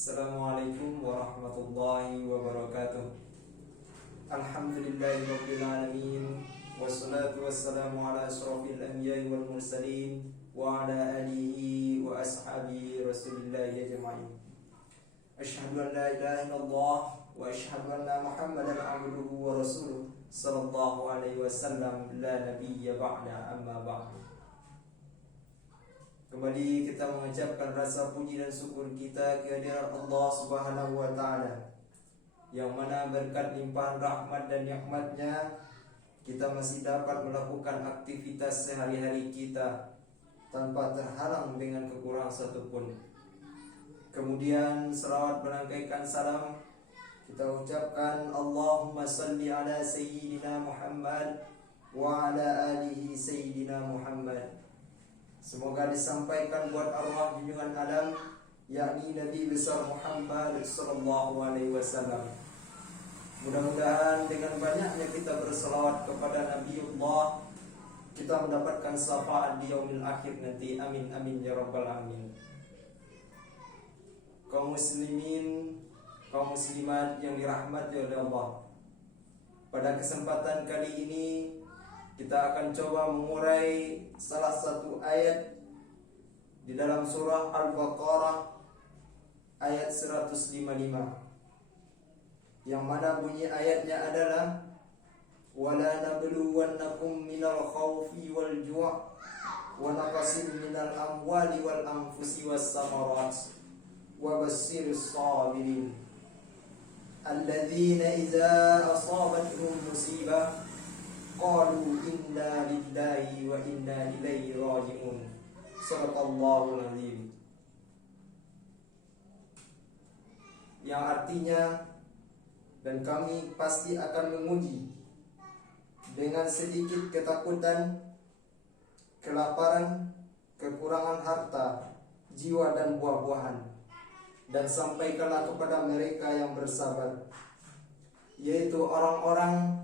Assalamualaikum warahmatullahi wabarakatuh. Alhamdulillahirabbil alamin, wassalatu wassalamu ala asrofil anbiya'i wal mursalin wa ala alihi wa ashabi rasulillahi ajma'in. Asyhadu an la ilaha illallah wa asyhadu anna Muhammadan abduhu wa rasuluh sallallahu alaihi wasallam, la nabiyya ba'da, amma ba'du. Kembali kita mengucapkan rasa puji dan syukur kita kehadirat Allah Subhanahu wa taala, yang mana berkat limpahan rahmat dan nikmat-Nya kita masih dapat melakukan aktivitas sehari-hari kita tanpa terhalang dengan kekurangan satupun. Kemudian selawat menangkaikan salam kita ucapkan Allahumma salli ala sayyidina Muhammad wa ala alihi sayyidina Muhammad. Semoga disampaikan buat arwah junjungan alam, yakni Nabi besar Muhammad sallallahu alaihi wasallam. Mudah-mudahan dengan banyaknya kita berselawat kepada Nabiullah, kita mendapatkan syafaat di yaumil akhir nanti. Amin amin ya rabbal alamin. Kaum muslimin, kaum muslimat yang dirahmati oleh Allah, pada kesempatan kali ini kita akan coba mengurai salah satu ayat di dalam surah Al-Baqarah ayat 155, yang mana bunyi ayatnya adalah wala nabluwannakum minal khawfi wal ju' wa naqsin minal amwali wal anfusi was samarat wa bassiris sabirin alladzina idza asabatuhum musibah qalu inna lillahi wa inna ilaihi raji'un. Shadaqallahul azim. Yang artinya, dan kami pasti akan menguji dengan sedikit ketakutan, kelaparan, kekurangan harta, jiwa dan buah-buahan, dan sampaikanlah kepada mereka yang bersabar, yaitu orang-orang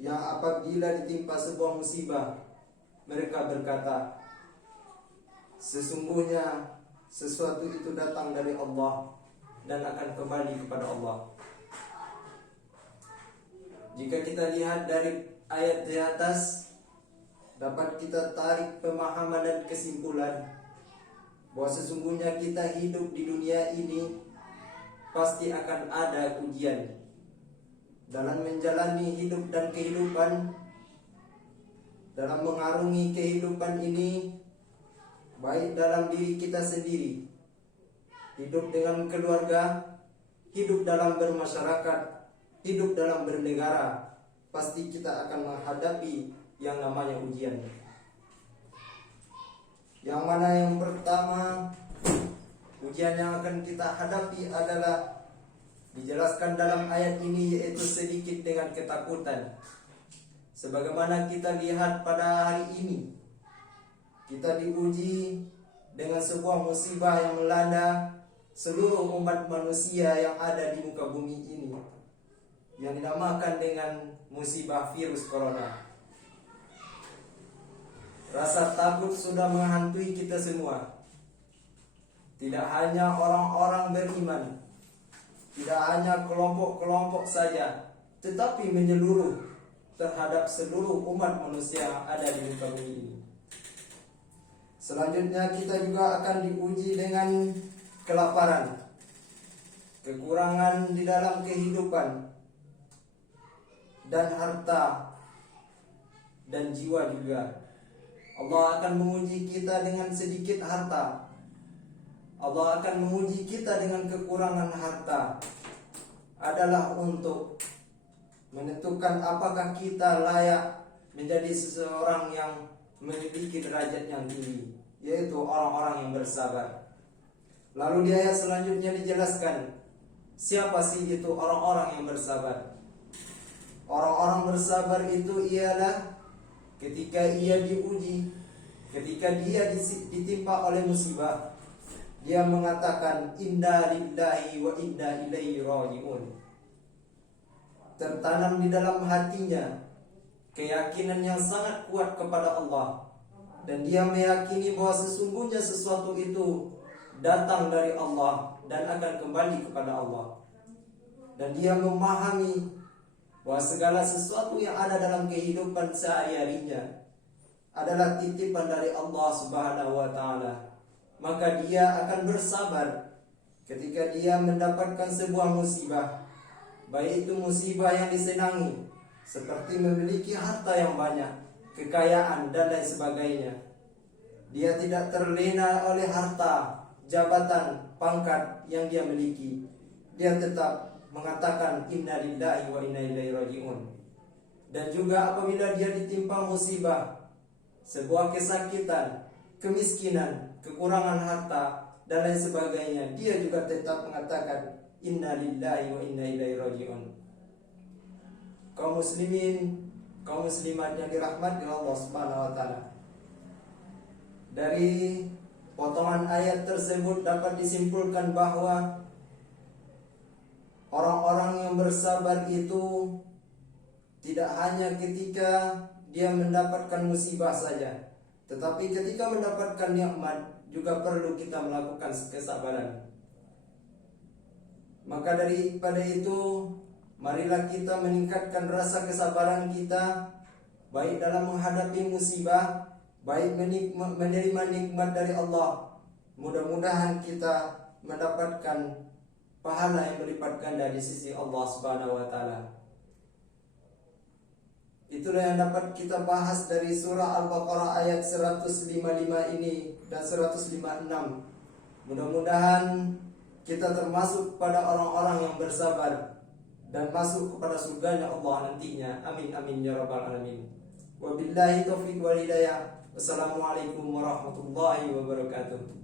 yang apabila ditimpa sebuah musibah mereka berkata, sesungguhnya sesuatu itu datang dari Allah dan akan kembali kepada Allah. Jika kita lihat dari ayat di atas, dapat kita tarik pemahaman dan kesimpulan bahwa sesungguhnya kita hidup di dunia ini pasti akan ada ujian. Dalam menjalani hidup dan kehidupan, dalam mengarungi kehidupan ini, baik dalam diri kita sendiri, hidup dengan keluarga, hidup dalam bermasyarakat, hidup dalam bernegara, pasti kita akan menghadapi yang namanya ujian. Yang mana yang pertama, ujian yang akan kita hadapi adalah dijelaskan dalam ayat ini, yaitu sedikit dengan ketakutan. Sebagaimana kita lihat pada hari ini, kita diuji dengan sebuah musibah yang melanda seluruh umat manusia yang ada di muka bumi ini, yang dinamakan dengan musibah virus corona. Rasa takut sudah menghantui kita semua. Tidak hanya orang-orang beriman, tidak hanya kelompok-kelompok saja, tetapi menyeluruh terhadap seluruh umat manusia yang ada di muka bumi ini. Selanjutnya kita juga akan diuji dengan kelaparan, kekurangan di dalam kehidupan, dan harta dan jiwa juga. Allah akan menguji kita dengan sedikit harta, Allah akan menguji kita dengan kekurangan harta, adalah untuk menentukan apakah kita layak menjadi seseorang yang memiliki derajat yang tinggi, yaitu orang-orang yang bersabar. Lalu di ayat selanjutnya dijelaskan, siapa sih itu orang-orang yang bersabar? Orang-orang bersabar itu ialah ketika ia diuji, ketika dia ditimpa oleh musibah, dia mengatakan inna lillahi wa inna ilaihi raji'un. Tertanam di dalam hatinya keyakinan yang sangat kuat kepada Allah, dan dia meyakini bahwa sesungguhnya sesuatu itu datang dari Allah dan akan kembali kepada Allah. Dan dia memahami bahwa segala sesuatu yang ada dalam kehidupan sehari-harinya adalah titipan dari Allah Subhanahu wa taala. Maka dia akan bersabar ketika dia mendapatkan sebuah musibah, baik itu musibah yang disenangi seperti memiliki harta yang banyak, kekayaan dan lain sebagainya. Dia tidak terlena oleh harta, jabatan, pangkat yang dia miliki. Dia tetap mengatakan inna lillahi wa inna ilaihi raji'un. Dan juga apabila dia ditimpa musibah, sebuah kesakitan, kemiskinan, kekurangan harta dan lain sebagainya, dia juga tetap mengatakan inna lillahi wa inna ilaihi raji'un. Kaum muslimin, kaum muslimat yang dirahmati Allah Subhanahu wa taala, dari potongan ayat tersebut dapat disimpulkan bahwa orang-orang yang bersabar itu tidak hanya ketika dia mendapatkan musibah saja, tetapi ketika mendapatkan nikmat juga perlu kita melakukan kesabaran. Maka daripada itu, marilah kita meningkatkan rasa kesabaran kita, baik dalam menghadapi musibah, baik menerima nikmat dari Allah. Mudah-mudahan kita mendapatkan pahala yang berlipat ganda di sisi Allah Subhanahu wa taala. Itulah yang dapat kita bahas dari surah Al-Baqarah ayat 155 ini dan 156. Mudah-mudahan kita termasuk pada orang-orang yang bersabar dan masuk kepada surganya Allah nantinya. Amin amin ya rabbal alamin. Wabillahi taufiq wal hidayah. Wassalamualaikum warahmatullahi wabarakatuh.